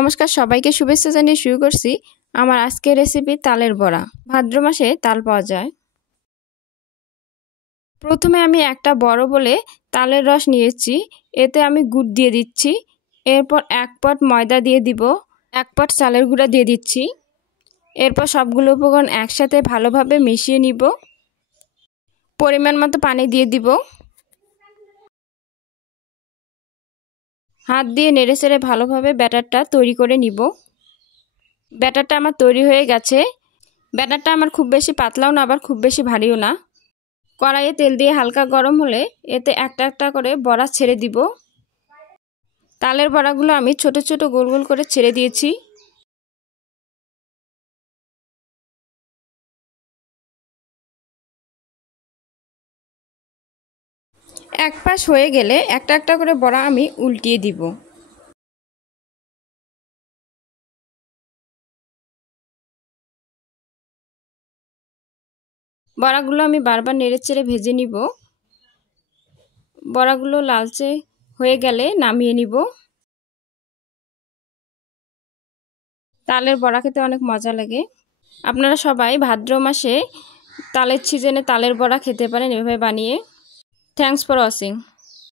নমস্কার, সবাইকে শুভেচ্ছা জানিয়ে শুরু করছি আমার আজকের রেসিপি তালের বড়া। ভাদ্র মাসে তাল পাওয়া যায়। প্রথমে আমি একটা বড় বলে তালের রস নিয়েছি, এতে আমি গুড় দিয়ে দিচ্ছি। এরপর 1 পট ময়দা দিয়ে দিব, 1 পট চালের গুঁড়া দিয়ে দিচ্ছি। এরপর সবগুলো উপকরণ একসাথে ভালোভাবে মিশিয়ে নিব। পরিমাণ মতো পানি দিয়ে দিব। হাত দিয়ে নেড়েচেড়ে ভালোভাবে ব্যাটারটা তৈরি করে নিব। ব্যাটারটা আমার তৈরি হয়ে গেছে। ব্যাটারটা আমার খুব বেশি পাতলাও না, আবার খুব বেশি ভারীও না। কড়াইয়ে তেল দিয়ে হালকা গরম হলে এতে একটা একটা করে বড়া ছেড়ে দিব। তালের বড়াগুলো আমি ছোট ছোট গোল গোল করে ছেড়ে দিয়েছি। এক পাশ হয়ে গেলে একটা একটা করে বড়া আমি উল্টিয়ে দিব। বড়াগুলো আমি বারবার নেড়েচেড়ে ভেজে নিব। বড়াগুলো লালচে হয়ে গেলে নামিয়ে নিব। তালের বড়া খেতে অনেক মজা লাগে। আপনারা সবাই ভাদ্র মাসে তালের সিজনে তালের বড়া খেতে পারেন এভাবে বানিয়ে। Thanks for watching.